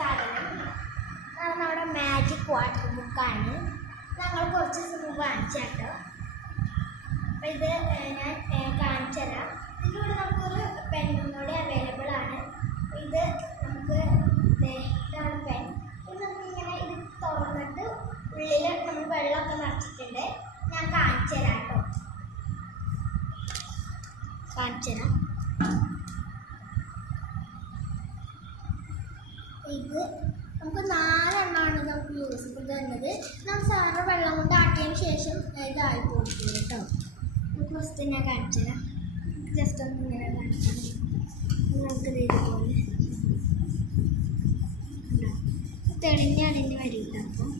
സാധനം നമ്മുടെ magic water ബുക്കാണ്. ഞങ്ങൾ കുറച്ച് ദിവസം കാണിച്ചു കേട്ടോ. അപ്പം ഇത് ഞാൻ കാണിച്ചു തരാം. ഇതിലൂടെ നമുക്കൊരു പെന്നും കൂടി അവൈലബിൾ ആണ്. ഇത് നമുക്ക് ഇതാണ് പെൻ. ഇത് നമുക്കിങ്ങനെ ഇത് തുറന്നിട്ട് ഉള്ളിൽ നമ്മൾ വെള്ളമൊക്കെ നിറച്ചിട്ടുണ്ട്. ഞാൻ കാണിച്ചു തരാം കേട്ടോ. കാണിച്ചു തരാം. ഇത് നമുക്ക് 4 എണ്ണമാണ് നമുക്ക് യൂസ് തരുന്നത്. നമ്മൾ സാറിന് വെള്ളം കൊണ്ട് ആട്ടിയതിന് ശേഷം ഇതായി പോയിട്ട് കേട്ടോ. നമുക്ക് ഫസ്റ്റ് ഞാൻ കാണിച്ചു തരാം. ജസ്റ്റ് ഒന്ന് ഇങ്ങനെ കാണിച്ചാൽ നമുക്കിത് ഇതുപോലെ തെളിഞ്ഞാണ് ഇനി വരില്ല. അപ്പോൾ